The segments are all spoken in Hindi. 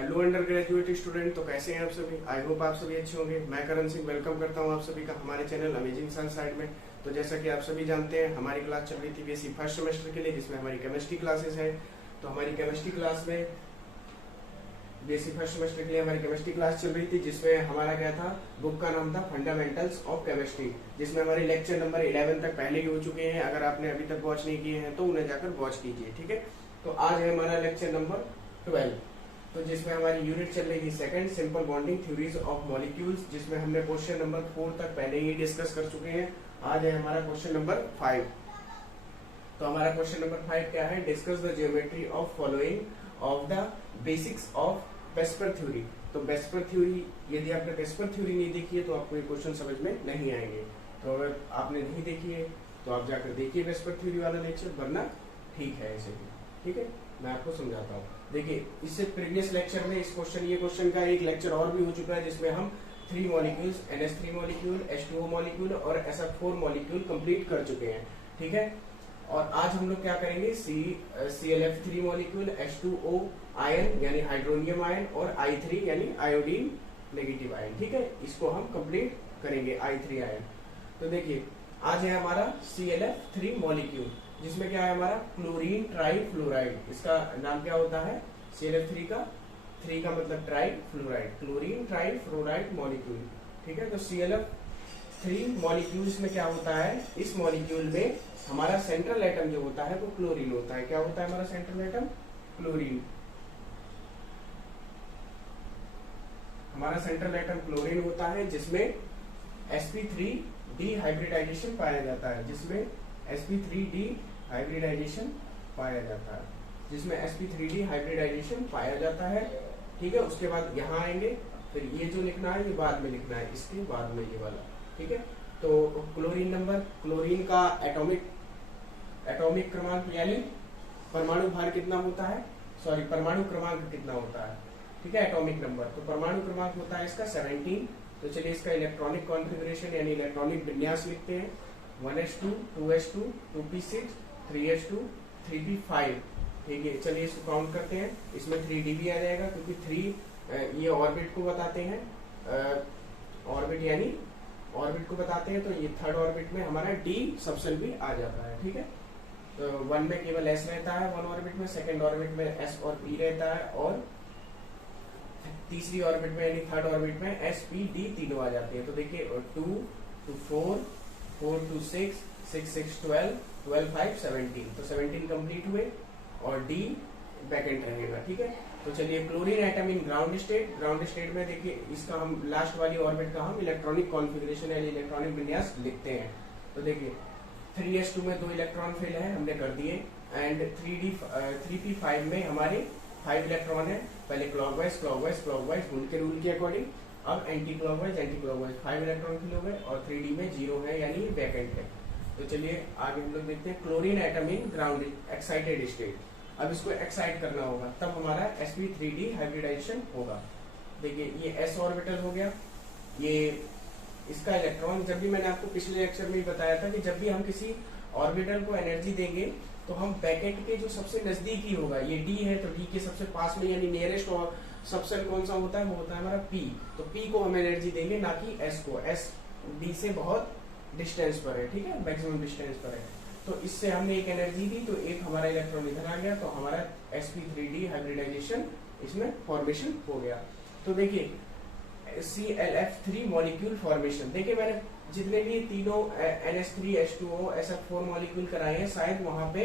हेलो अंडर ग्रेजुएट स्टूडेंट, तो कैसे हैं आप सभी। आई होप आप सभी अच्छे होंगे। मैं करण सिंह वेलकम करता हूं आप सभी का हमारे चैनल अमेजिंग साइंस साइड में। तो जैसा कि आप सभी जानते हैं, हमारी क्लास चल रही थी बीएससी फर्स्ट सेमेस्टर के लिए, जिसमें हमारी केमिस्ट्री क्लासेस है। तो हमारी केमिस्ट्री क्लास में बीएससी फर्स्ट सेमेस्टर के लिए हमारी केमिस्ट्री क्लास चल रही थी, जिसमें हमारा क्या था, बुक का नाम था फंडामेंटल्स ऑफ केमिस्ट्री, जिसमें हमारे लेक्चर नंबर 11 तक पहले ही हो चुके हैं। अगर आपने अभी तक वॉच नहीं किए हैं तो उन्हें जाकर वॉच कीजिए, ठीक है। तो आज है हमारा लेक्चर नंबर 12, तो जिसमें हमारी यूनिट चल रही थी second, simple bonding theories of molecules, जिसमें हमने क्वेश्चन नंबर 4 तक पहले ही डिस्कस कर चुके हैं। आज है हमारा क्वेश्चन नंबर 5। तो हमारा क्वेश्चन नंबर 5 क्या है, discuss the geometry of following of the basics of VSEPR theory. तो वेस्पर थ्योरी, यदि आपने वेस्पर थ्योरी नहीं देखी है तो आपको ये क्वेश्चन समझ में नहीं आएंगे। तो अगर आपने नहीं देखी है तो आप जाकर देखिए वेस्पर थ्योरी वाला लेक्चर, वरना ठीक है ऐसे ही, ठीक है। मैं आपको समझाता हूँ। देखिए, इससे प्रीवियस लेक्चर में ये क्वेश्चन का एक लेक्चर और भी हो चुका है, जिसमें हम 3 molecules, NH3 molecule, H2O molecule और SF4 मॉलिक्यूल कंप्लीट कर चुके हैं, ठीक है। और आज हम लोग क्या करेंगे, ClF3 मॉलिक्यूल, H2O आयन यानी हाइड्रोनियम आयन और I3 यानी आयोडीन नेगेटिव आयन, ठीक है। इसको हम कंप्लीट करेंगे, I3 आयन। तो देखिए, आज है हमारा ClF3 मॉलिक्यूल, जिसमें क्या है हमारा क्लोरीन ट्राईफ्लोराइड। इसका नाम क्या होता है, ClF3 का 3 का मतलब ट्राईफ्लोराइड, क्लोरीन ट्राईफ्लोराइड मॉलिक्यूल, ठीक है। तो ClF3 मॉलिक्यूल्स में क्या होता है, इस मॉलिक्यूल में हमारा सेंट्रल एटम जो होता है वो क्लोरीन होता है। क्या होता है हमारा सेंट्रल एटम, क्लोरीन। हमारा सेंट्रल एटम क्लोरीन होता है, जिसमें sp3d हाइब्रिडाइजेशन पाया जाता है, जिसमें sp3d हाइब्रिडाइजेशन पाया जाता है, जिसमें sp3d हाइब्रिडाइजेशन पाया जाता है, ठीक है। उसके बाद यहाँ आएंगे, फिर ये जो लिखना है ये बाद में लिखना है, इसके बाद में ये वाला, ठीक है। तो क्लोरीन नंबर, क्लोरीन का एटॉमिक क्रमांक यानी परमाणु भार कितना होता है, सॉरी परमाणु क्रमांक कितना होता है, ठीक है, एटॉमिक नंबर। तो परमाणु क्रमांक होता है इसका 17। तो चलिए इसका इलेक्ट्रॉनिक कॉन्फ़िगरेशन यानी इलेक्ट्रॉनिक विन्यास लिखते हैं। 1s2, 2s2, 2p6, 3s2, 3p5, ठीक है। चलिए इसको काउंट करते हैं। इसमें 3d भी आ जाएगा, क्योंकि 3 ये ऑर्बिट को बताते हैं, ऑर्बिट यानी ऑर्बिट को बताते हैं। तो ये थर्ड ऑर्बिट में हमारा d सबसेल भी आ जाता है, ठीक है। तो 1 में केवल s रहता है 1 ऑर्बिट में, सेकेंड ऑर्बिट में s और p रहता है, और तीसरी ऑर्बिट में यानी थर्ड ऑर्बिट में s p d तीनों आ जाते हैं। तो देखिए 2 to 4, 4 to 6, 6 6 12, 12 5 17, तो 17 कंप्लीट हुए और d वैकेंट रहेगा, ठीक है। तो चलिए chlorine atom in ground state, ground state में देखिए इसका हम लास्ट वाली ऑर्बिट का हम इलेक्ट्रॉनिक कॉन्फ़िगरेशन यानी इलेक्ट्रॉनिक विन्यास लिखते हैं। तो देखिए 3s2 में 2 इलेक्ट्रॉन फेल है, हमने कर दिए, एंड 3p5 में हमारे 5 इलेक्ट्रॉन है। पहले क्लॉकवाइज क्लॉकवाइज क्लॉकवाइज उनके रूल के अकॉर्डिंग, अब एंटी क्लॉकवाइज 5 इलेक्ट्रॉन फिल हो गए, और 3d में 0 है यानी वैकेंट है। तो चलिए आगे हम लोग देखते हैं chlorine atom in ground excited state. अब इसको एक्साइट करना होगा, तब हमारा sp3d हाइब्रिडाइजेशन होगा। देखिए ये s ऑर्बिटल हो गया, ये इसका इलेक्ट्रॉन, जब भी मैंने आपको पिछले लेक्चर में बताया था कि जब भी हम किसी ऑर्बिटल को एनर्जी देंगे तो हम बैकेट के जो सबसे नजदीकी होगा, ये d है तो d के सबसे पास में यानी नियरेस्ट और सबसेल कौन सा होता है, वो होता है हमारा p। तो p को हम एनर्जी देंगे, ना कि s को। s d से बहुत डिस्टेंस पर है, ठीक है, मैक्सिमम डिस्टेंस पर है। तो इससे हमने एक एनर्जी दी, तो एक हमारा इलेक्ट्रॉन इधर आ गया, तो हमारा sp3d हाइब्रिडाइजेशन इसमें फॉर्मेशन हो गया। तो देखिए ClF3 मॉलिक्यूल फॉर्मेशन, देखिए मैंने जितने भी तीनों NH3, H2O, SF4 मॉलिक्यूल कराए हैं, शायद वहां पे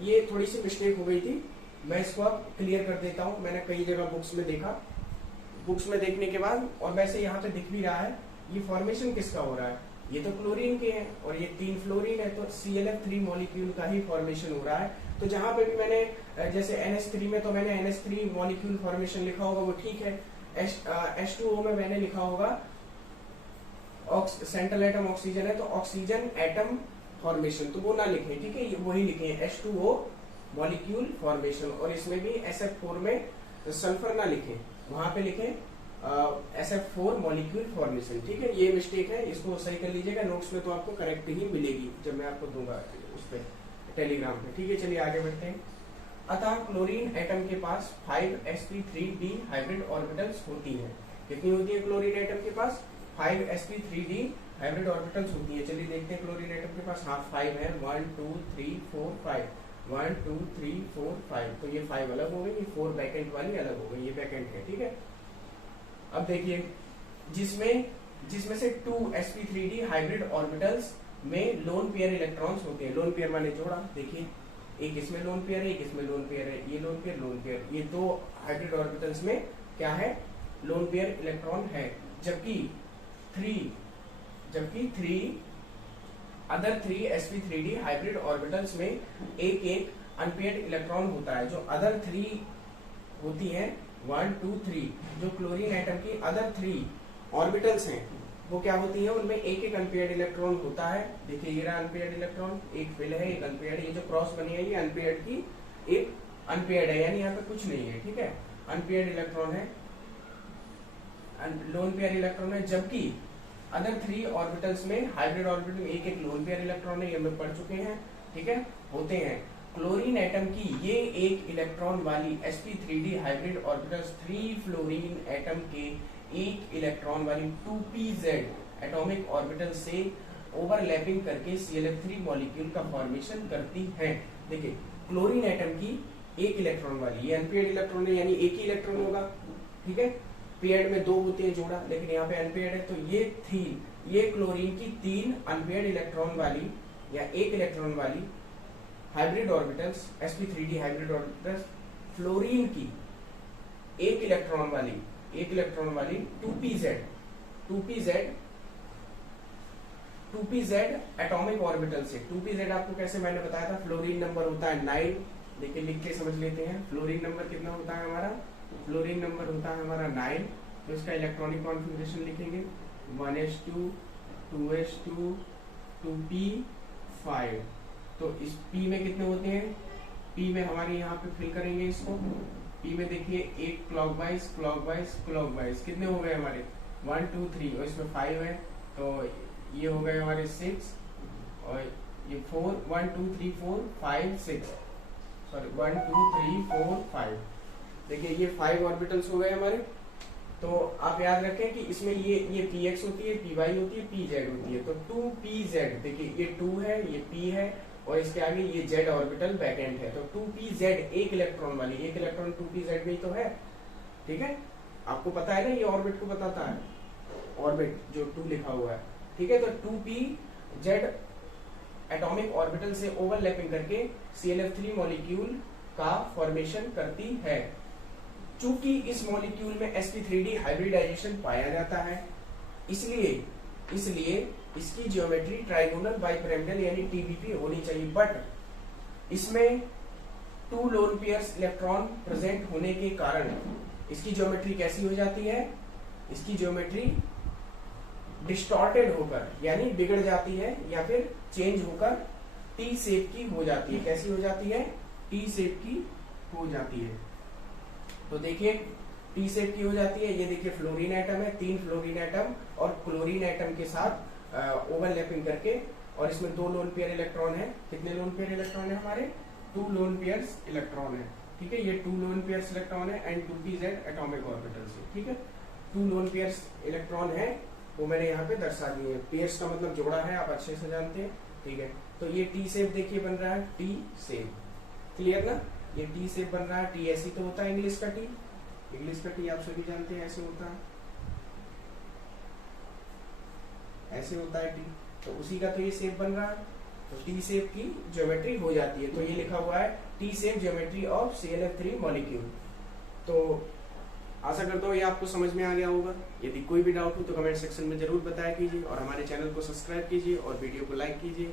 ये थोड़ी सी मिस्टेक हो गई थी। मैं इसको अब क्लियर कर देता हूँ। मैंने कई जगह बुक्स में देखा, बुक्स में देखने के बाद, और वैसे यहाँ पे दिख भी रहा है, ये फॉर्मेशन किसका हो रहा है, ये तो क्लोरीन के हैं और ये 3 फ्लोरीन है, तो ClF3 मॉलिक्यूल का ही फॉर्मेशन हो रहा है। तो जहां पे भी मैंने जैसे NH3 में तो मैंने NH3 मॉलिक्यूल फॉर्मेशन लिखा होगा, वो ठीक है। H2O में मैंने लिखा होगा सेंट्रल एटम ऑक्सीजन है, तो ऑक्सीजन एटम फॉर्मेशन, तो वो ना लिखें, ठीक है, वही लिखें H2O मॉलिक्यूल फॉर्मेशन। और इसमें भी SF4 में सल्फर ना लिखें, वहां पे लिखें SF4 मॉलिक्यूल फॉर्मेशन, ठीक है। ये मिस्टेक है, इसको सही कर लीजिएगा। नोट्स में तो आपको करेक्ट ही मिलेगी जब मैं आपको दूंगा उस पर टेलीग्राम पे, ठीक है। चलिए आगे बढ़ते हैं। अतः क्लोरीन एटम के पास 5sp3d हाइब्रिड ऑर्बिटल्स होती है। कितनी होती है क्लोरीन एटम के पास? 5sp3d हाइब्रिड ऑर्बिटल्स होती है। चलिए देखते हैं क्लोरीन एटम के पास। हाँ 5 है, 1 2 3 4 5, 1 2 3 4 5। तो ये 5 अलग हो गई, ये 4 बैकेंट वाली अलग हो गई, ये बैकेंट है, ठीक है। अब देखिए जिसमें से 2sp3d हाइब्रिड ऑर्बिटल्स में लोन पेयर इलेक्ट्रॉन्स होते हैं। लोन पेयर माने जोड़ा। देखिए एक इसमें लोन पेयर है, एक इसमें लोन पेयर है, ये लोन पेयर, ये दो हाइब्रिड ऑर्बिटल्स में क्या है? लोन पेयर इलेक्ट्रॉन है। जबकि 3 अदर 3sp3d हाइब्रिड ऑर्बिटल्स में एक एक अनपेयर्ड इलेक्ट्रॉन होता है। जो अदर 3 होती है 1 2 3, जो क्लोरीन एटम की अदर 3 ऑर्बिटल्स हैं वो क्या होती है? उनमें एक एक अनपेयर्ड इलेक्ट्रॉन होता है। देखिए ये रहा अनपेयर्ड इलेक्ट्रॉन, एक फिल है, एक अनपेयर्ड। ये जो क्रॉस बनी है ये अनपेयर्ड की एक अनपेयर्ड है, यानी यहाँ पे कुछ नहीं है, ठीक है। अनपेयर्ड इलेक्ट्रॉन है, लोन पेयर इलेक्ट्रॉन है। जबकि अदर 3 ऑर्बिटल्स में हाइब्रिड ऑर्बिटल में एक एक लोन पेयर इलेक्ट्रॉन है, ये हम लोग पढ़ चुके हैं, ठीक है, होते हैं। क्लोरीन एटम की ये एक इलेक्ट्रॉन वाली sp3d hybrid orbitals 3 fluorine atom के एक इलेक्ट्रॉन वाली 2pz एटॉमिक ऑर्बिटल से ओवरलैपिंग करके ClF3 मॉलिक्यूल का फॉर्मेशन करती है। देखिए क्लोरीन एटम की एक इलेक्ट्रॉन वाली, ये अनपेयर्ड इलेक्ट्रॉन है, यानी एक ही इलेक्ट्रॉन होगा, ठीक है। पेयर्ड में 2 होते हैं जोड़ा, लेकिन यहाँ पे अनपेयर्ड है, तो ये क्लोरीन की 3 अनपेयर्ड इलेक्ट्रॉन वाली या एक इलेक्ट्रॉन वाली hybrid orbitals sp3d hybrid orbitals fluorine की एक इलेक्ट्रॉन वाली 2pz एटॉमिक ऑर्बिटल से। 2pz आपको कैसे मैंने बताया था, फ्लोरीन नंबर होता है 9। देखिए लिख के समझ लेते हैं। फ्लोरीन नंबर कितना होता है हमारा? फ्लोरीन नंबर होता है हमारा 9। तो इसका इलेक्ट्रॉनिक कॉन्फ़िगरेशन लिखेंगे 1s2 2s2 2p5। तो इस p में कितने होते हैं? p में हमारे यहाँ पे फिल करेंगे इसको। p में देखिए एक क्लॉकवाइज कितने हो गए हमारे? 1 2 3, और इसमें 5 है, तो ये हो गए हमारे 6, और ये 4 1 2 3 4 5 6, सॉरी 1 2 3 4 5। देखिए ये 5 ऑर्बिटल्स हो गए हमारे। तो आप याद रखें कि इसमें ये px होती है, py होती है, pz होती है। तो 2pz, देखिए ये 2 है, ये p है, और इसके आगे ये z ऑर्बिटल बैकेंड है। तो 2pz एक इलेक्ट्रॉन वाली, एक इलेक्ट्रॉन 2pz में ही तो है, ठीक है। आपको पता है ना, ये ऑर्बिट को बताता है, ऑर्बिट जो 2 लिखा हुआ है, ठीक है। तो 2pz एटॉमिक ऑर्बिटल से ओवरलैपिंग करके ClF3 मॉलिक्यूल का फॉर्मेशन करती है। चूंकि इस मॉलिक्यूल में sp3d हाइब्रिडाइजेशन पाया जाता है, इसलिए इसकी ज्योमेट्री ट्राइगोनल बाइपिरामिडल यानी TBP होनी चाहिए। बट इसमें 2 लोन पेयर्स इलेक्ट्रॉन प्रेजेंट होने के कारण इसकी ज्योमेट्री कैसी हो जाती है? इसकी ज्योमेट्री डिस्टॉर्टेड होकर, यानी बिगड़ जाती है, या फिर चेंज होकर टी शेप की हो जाती है। कैसी हो जाती है? टी शेप की हो जाती है। तो देखिए टी शेप की हो जाती है। ये देखिए फ्लोरीन एटम है, 3 फ्लोरीन एटम और क्लोरीन एटम के साथ ओवरलैपिंग करके, और इसमें 2 लोन पेयर इलेक्ट्रॉन है। कितने लोन पेयर इलेक्ट्रॉन है हमारे? 2 लोन पेयर्स इलेक्ट्रॉन है, ठीक है। ये 2 लोन पेयर्स इलेक्ट्रॉन है एंड 2pz एटॉमिक ऑर्बिटल से, ठीक है। 2 लोन पेयर्स इलेक्ट्रॉन है, वो मैंने यहाँ पे दर्शा दिए। पेयर्स का मतलब जोड़ा है, आप अच्छे से जानते हैं, ठीक है। तो ये टी शेप देखिए बन रहा है, टी शेप, क्लियर ना? ये टी शेप बन रहा है। टी ऐसी तो होता है इंग्लिश का टी, आप सभी जानते हैं ऐसे होता है, ऐसे होता है टी। तो उसी का तो ये शेप बन रहा है। तो टी शेप की ज्योमेट्री हो जाती है। तो ये लिखा हुआ है T shape geometry of ClF3 molecule. तो आशा करता हूँ ये आपको समझ में आ गया होगा। यदि कोई भी डाउट हो तो कमेंट सेक्शन में जरूर बताया कीजिए, और हमारे चैनल को सब्सक्राइब कीजिए और वीडियो को लाइक कीजिए,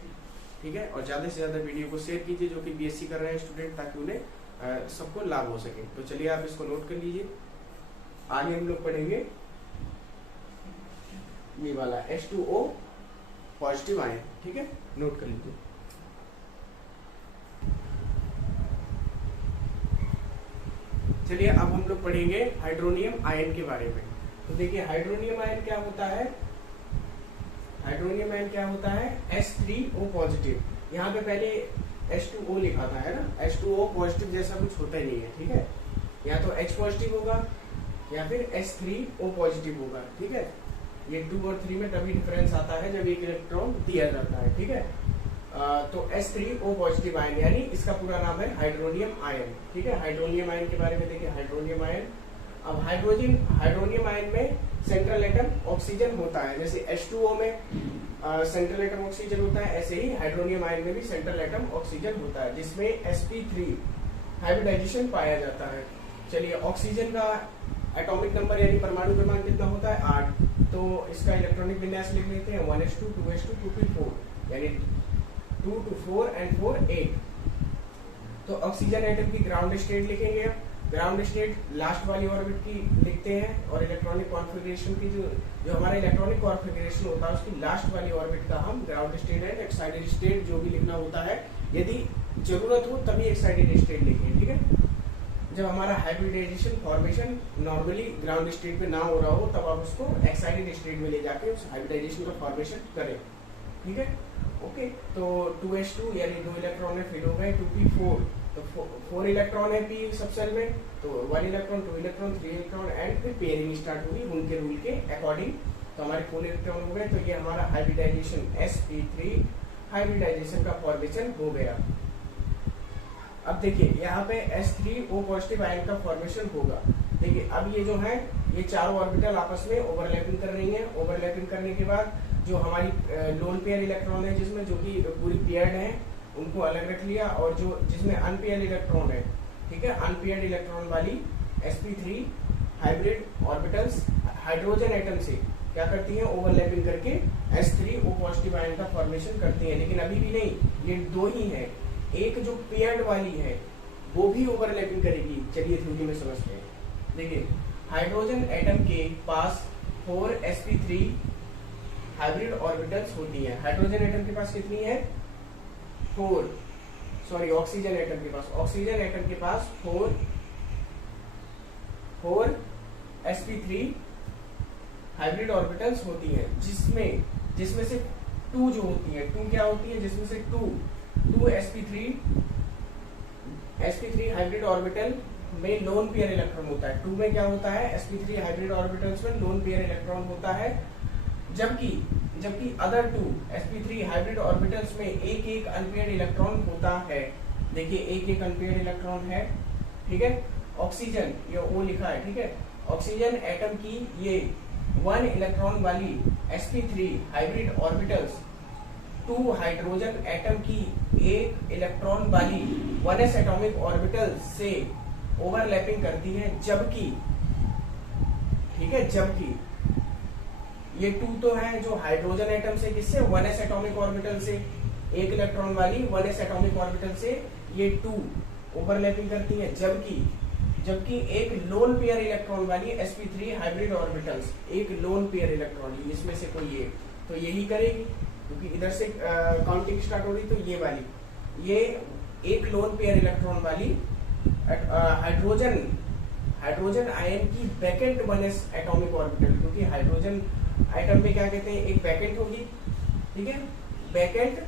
ठीक है। और ज्यादा से ज्यादा वीडियो को शेयर कीजिए जो कि BSc कर रहे हैं स्टूडेंट, ताकि उन्हें सबको लाभ हो सके। तो चलिए आप इसको नोट कर लीजिए। आगे हम लोग पढ़ेंगे ये वाला H2O पॉजिटिव आयन, ठीक है, नोट कर लीजिए। चलिए अब हम लोग पढ़ेंगे हाइड्रोनियम आयन के बारे में। तो देखिए हाइड्रोनियम आयन क्या होता है? हाइड्रोनियम आयन क्या होता है? H3O positive. यहाँ पे पहले H2O लिखा था, है ना। H2O पॉजिटिव जैसा कुछ होता ही नहीं है, ठीक है। या तो H पॉजिटिव होगा या फिर H3O पॉजिटिव होगा, ठीक है। ये 2 और 3 में तभी डिफरेंस आता है जब एक इलेक्ट्रॉन दिया जाता है, ठीक है। तो H3O पॉजिटिव आयन, यानी इसका पूरा नाम है हाइड्रोनियम आयन, ठीक है। हाइड्रोनियम आयन के बारे में देखिए, हाइड्रोनियम आयन। अब हाइड्रोनियम आयन में सेंट्रल एटम ऑक्सीजन होता है, जैसे H2O में सेंट्रल एटम ऑक्सीजन होता है, ऐसे ही हाइड्रोनियम आयन में भी सेंट्रल एटम ऑक्सीजन होता है, जिसमें sp3 हाइब्रिडाइजेशन पाया जाता है। चलिए, ऑक्सीजन का एटॉमिक नंबर यानी परमाणु क्रमांक कितना होता है? 8। तो इसका इलेक्ट्रॉनिक विन्यास लिख लेते हैं 1s2 2s2 2p4, यानी 2 to 4 and 4 8। तो ऑक्सीजन एटम की ग्राउंड स्टेट लिखेंगे। ग्राउंड स्टेट लास्ट वाली ऑर्बिट की लिखते हैं, और इलेक्ट्रॉनिक कॉन्फ़िगरेशन की जो हमारा इलेक्ट्रॉनिक कॉन्फ़िगरेशन होता है उसकी लास्ट वाली ऑर्बिट का हम ground state and excited state जो भी लिखना होता है, यदि जरूरत हो तभी एक्साइटेड स्टेट लिखें, ठीक है। जब हमारा hybridisation formation normally ground state पे ना हो रहा हो, तब आप उसको एक्साइटेड स्टेट में ले जाके उस हाइब्रिडाइजेशन का फॉर्मेशन करें, ठीक है। ओके, तो 2s2 यानी 2 इलेक्ट्रॉन फिल हो गए, 2p4 तो 4 इलेक्ट्रॉन है p सब सेल में, तो 1 इलेक्ट्रॉन 2 इलेक्ट्रॉन 3 इलेक्ट्रॉन एंड फिर पेयरिंग स्टार्ट होगी उनके रूल के अकॉर्डिंग। तो हमारे 4 इलेक्ट्रॉन हो गए, तो ये हमारा हाइब्रिडाइजेशन sp3 हाइब्रिडाइजेशन का फॉर्मेशन हो गया। अब देखिए यहाँ पे H3O पॉजिटिव आयन का फॉर्मेशन होगा। देखिए अब ये जो है ये चारों ऑर्बिटल आपस में ओवरलैपिंग कर रही हैं। ओवरलैपिंग करने के बाद जो हमारी लोन पेयर इलेक्ट्रॉन है जिसमें जो कि पूरी पेयर्ड है उनको अलग रख लिया, और जो जिसमें अनपेयर्ड इलेक्ट्रॉन है, ठीक है, अनपेयर्ड इलेक्ट्रॉन वाली sp3 hybrid orbitals hydrogen atom से क्या करती हैं? ओवरलैपिंग करके H3O पॉजिटिव आयन का फॉर्मेशन करती हैं। लेकिन अभी भी नहीं, ये 2 ही है। एक जो पेयर्ड वाली है वो भी ओवरलैपिंग करेगी। चलिए थ्योरी में समझते हैं। देखिए हाइड्रोजन एटम के पास 4 sp3 हाइब्रिड ऑर्बिटल्स होती हैं। हाइड्रोजन एटम के पास कितनी है? 4, सॉरी ऑक्सीजन एटम के पास, ऑक्सीजन एटम के पास 4 sp3 हाइब्रिड ऑर्बिटल्स होती हैं, जिसमें से 2 जो होती है, 2 क्या होती है? जिसमें से 2 sp3 हाइब्रिड ऑर्बिटल में लोन पेयर इलेक्ट्रॉन होता है। 2 में क्या होता है? sp3 हाइब्रिड ऑर्बिटल्स में लोन पेयर इलेक्ट्रॉन होता है, जबकि अदर 2 sp3 हाइब्रिड ऑर्बिटल्स में एक अनपेयर्ड इलेक्ट्रॉन होता है। देखिए एक अनपेयर्ड इलेक्ट्रॉन है, ठीक है। ऑक्सीजन, ये O लिखा है, ठीक है। ऑक्सीजन एटम की ये 1 इलेक्ट्रॉन वाली sp3 hybrid orbitals 2 hydrogen atom की 1 इलेक्ट्रॉन वाली 1s एटॉमिक ऑर्बिटल से ओवरलैपिंग करती है, जबकि, ठीक है, जबकि ये 2 तो है जो हाइड्रोजन एटम से, किससे? 1s एटॉमिक ऑर्बिटल से, 1 इलेक्ट्रॉन वाली 1s एटॉमिक ऑर्बिटल से ये 2 ओवरलैपिंग करती है, जबकि एक लोन पेयर इलेक्ट्रॉन वाली sp3 हाइब्रिड ऑर्बिटल्स, एक लोन पेयर इलेक्ट्रॉन, इसमें से कोई एक तो यही करेगी, क्योंकि इधर से काउंटिंग स्टार्ट हो रही, तो ये वाली, ये एक लोन पेयर इलेक्ट्रॉन वाली हाइड्रोजन आयन की वैकेंट 1s एटॉमिक ऑर्बिटल, क्योंकि हाइड्रोजन एटम में क्या कहते हैं? एक वैकेंट होगी, ठीक है। वैकेंट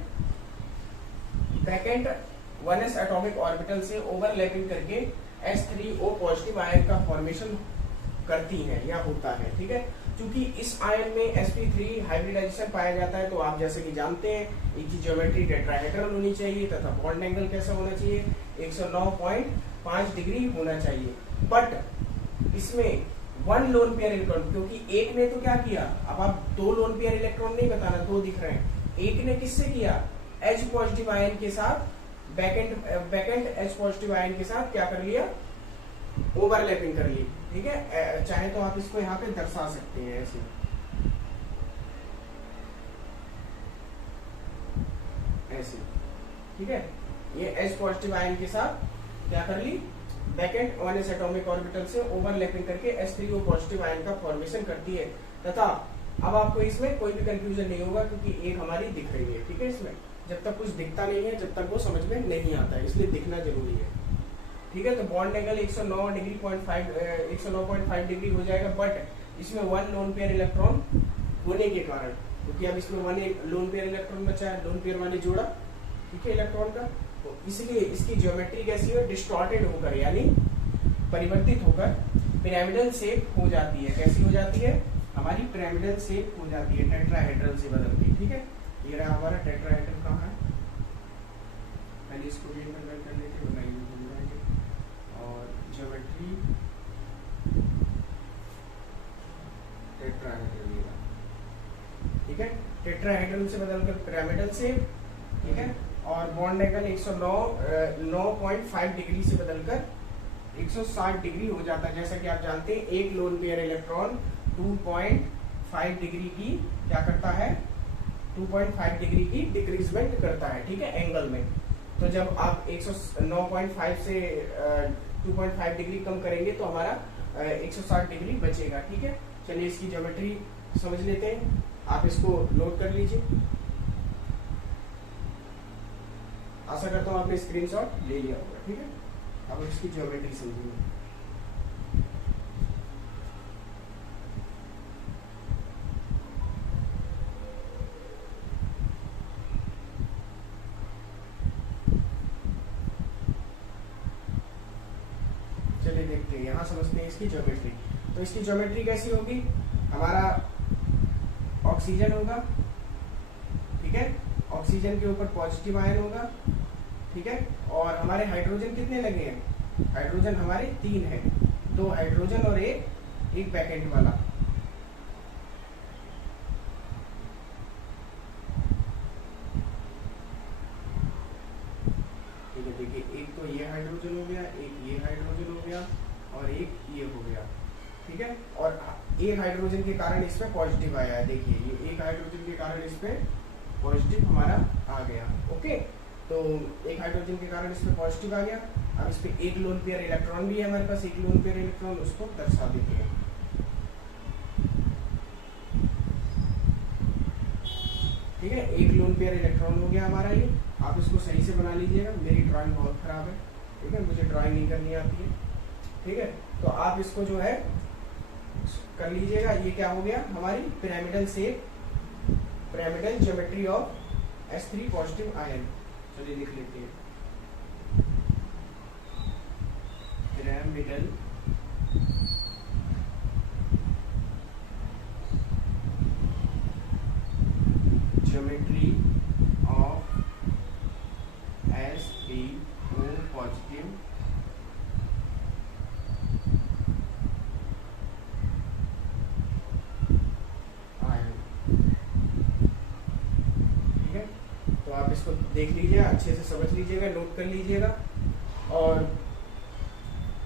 1s एटॉमिक ऑर्बिटल से ओवरलैपिंग करके H3O पॉजिटिव आयन का फॉर्मेशन करती है या होता है, ठीक है। क्योंकि इस आयन में sp3 हाइब्रिडाइजेशन पाया जाता है, तो आप जैसे कि जानते हैं इसकी ज्योमेट्री टेट्राहेड्रल होनी चाहिए तथा बॉन्ड एंगल कैसा होना चाहिए? 109.5 डिग्री होना चाहिए। बट इसमें 1 लोन पेयर इलेक्ट्रॉन, क्योंकि एक ने तो क्या किया, अब आप 2 लोन पेयर इलेक्ट्रॉन नहीं बताना, 2 दिख रहे हैं, एक ने किससे किया? H पॉजिटिव आयन के साथ, बैकेंट H पॉजिटिव आयन के साथ क्या कर लिया? ओवरलैपिंग कर ली, ठीक है। चाहे तो आप इसको यहाँ पे दर्शा सकते हैं ऐसे, ठीक है। ये H पॉजिटिव आयन के साथ क्या कर ली? बैकेंट 1s एटॉमिक ऑर्बिटल से ओवरलैपिंग करके H3O पॉजिटिव आयन का फॉर्मेशन करती है। तथा अब आपको इसमें कोई भी कंफ्यूजन नहीं होगा, क्योंकि एक हमारी दिख रही है, ठीक है। इसमें जब तक कुछ दिखता नहीं है, जब तक वो समझ में नहीं आता है, इसलिए दिखना जरूरी है, ठीक है। तो बॉन्ड एंगल 109.5 डिग्री हो जाएगा, बट इसमें 1 लोन पेयर इलेक्ट्रॉन होने के कारण, क्योंकि अब इसमें 1 लोन पेयर इलेक्ट्रॉन बचा है, लोन पेयर वाली जोड़ा, ठीक है, इलेक्ट्रॉन का, तो इसलिए इसकी ज्योमेट्री कैसी है, डिस्टॉर्टेड होकर यानी परिवर्तित होकर पिरामिडल शेप हो जाती है। कैसी हो जाती है, हमारी पिरामिडल शेप हो जाती है टेट्राहेड्रल से बदल के। ठीक है, ये रहा हमारा टेट्राहेड्रल। कहाँ है, पहले इसको भी इंटरप्रेट कर लेते हैं, बनाइए भूल जाएंगे। और ज्योमेट्री टेट्राहेड्रल, ये रहा। ठीक है, टेट्राहेड्रल से बदलकर पिरामिडल शेप। ठीक है, और बॉन्ड एंगल 109.5 डिग्री से बदलकर 160 डिग्री हो जाता है। जैसा कि आप जानते हैं एक लोन पेयर इलेक्ट्रॉन 2.5 डिग्री की क्या करता है, 2.5 डिग्री की डिक्रीजमेंट करता है। ठीक है, एंगल में। तो जब आप 109.5 से 2.5 डिग्री कम करेंगे तो हमारा 160 डिग्री बचेगा। ठीक है, चलिए इसकी ज्योमेट्री समझ लेते हैं। आप इसको नोट कर लीजिए। आशा करता हूं आपने स्क्रीनशॉट ले लिया होगा। ठीक है, अब इसकी ज्योमेट्री समझिए। चलिए देखते हैं, यहां समझते हैं इसकी ज्योमेट्री। तो इसकी ज्योमेट्री कैसी होगी, हमारा ऑक्सीजन होगा। ठीक है, ऑक्सीजन के ऊपर पॉजिटिव आयन होगा। ठीक है, और हमारे हाइड्रोजन कितने लगे हैं, हाइड्रोजन हमारे 3 है, 2 हाइड्रोजन और एक बैकेंट वाला। ठीक है, देखिए एक तो ये हाइड्रोजन हो गया, एक ये हाइड्रोजन हो गया और एक ये हो गया। ठीक है, और एक हाइड्रोजन के कारण इसमें पॉजिटिव आया है। देखिए ये एक हाइड्रोजन के कारण इसमें पॉजिटिव हमारा आ गया। ओके, तो एक हाइड्रोजन के कारण इसमें पॉजिटिव आ गया। अब इस पे एक लोन पेयर इलेक्ट्रॉन भी है हमारे पास, एक लोन पेयर इलेक्ट्रॉन, उसको दर्शा देते हैं। ठीक है, एक लोन पेयर इलेक्ट्रॉन हो गया हमारा ये। आप इसको सही से बना लीजिएगा, मेरी ड्राइंग बहुत खराब है। ठीक है, मुझे ड्राइंग नहीं करनी आती है। ठीक है, तो आप इसको जो है कर लीजिएगा। ये क्या हो गया, हमारी pyramidal shape, pyramidal geometry of S3 positive ion. चलिए लिख लेते हैं, pyramidal geometry of S3O positive ion. ठीक है, तो आप इसको देख लीजिएगा, अच्छे से समझ लीजिएगा, नोट कर लीजिएगा। और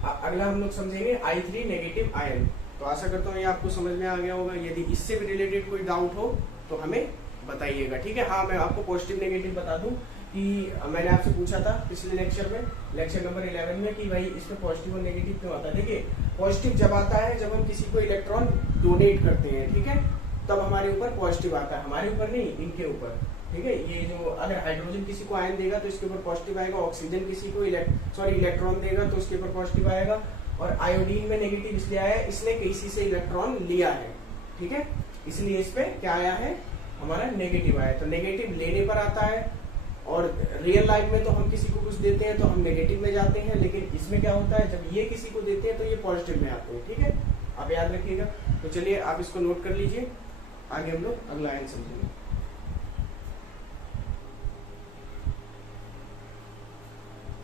अगला हम लोग समझेंगे I3 नेगेटिव आयन। तो आशा करता हूँ ये आपको समझ में आ गया होगा। यदि इससे भी रिलेटेड कोई डाउट हो तो हमें बताइएगा। ठीक है, हाँ मैं आपको पॉजिटिव नेगेटिव बता दूं कि मैंने आपसे पूछा था पिछले लेक्चर में, लेक्चर नंबर 11 में, कि भाई इसमें पॉजिटिव और नेगेटिव क्यों आता है। देखिए पॉजिटिव जब आता है जब हम किसी को इलेक्ट्रॉन डोनेट करते हैं, ठीक है, तब हमारे ऊपर पॉजिटिव आता है, हमारे ऊपर नहीं, इनके ऊपर। ठीक है, ये जो अगर हाइड्रोजन किसी को आयन देगा तो इसके ऊपर पॉजिटिव आएगा, ऑक्सीजन किसी को इलेक्ट्रॉन देगा तो उसके ऊपर पॉजिटिव आएगा। और आयोडीन में नेगेटिव इसलिए आया है, इसने किसी से इलेक्ट्रॉन लिया है। ठीक है, इसलिए इस पे क्या आया है, हमारा नेगेटिव आया है। तो नेगेटिव लेने पर आता है। और रियल लाइफ में तो हम किसी को कुछ देते हैं तो हम नेगेटिव में जाते हैं, लेकिन इसमें क्या होता है, जब ये किसी को देते हैं तो ये पॉजिटिव में आते हैं। ठीक है, आप याद रखिएगा। तो चलिए आप इसको नोट कर लीजिए, आगे हम लोग अगला आयन समझेंगे।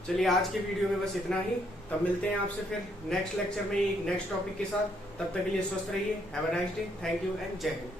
चलिए आज के वीडियो में बस इतना ही। तब मिलते हैं आपसे फिर नेक्स्ट लेक्चर में एक नेक्स्ट टॉपिक के साथ। तब तक के लिए स्वस्थ रहिए। Have a nice day. Thank you and जय हिंद।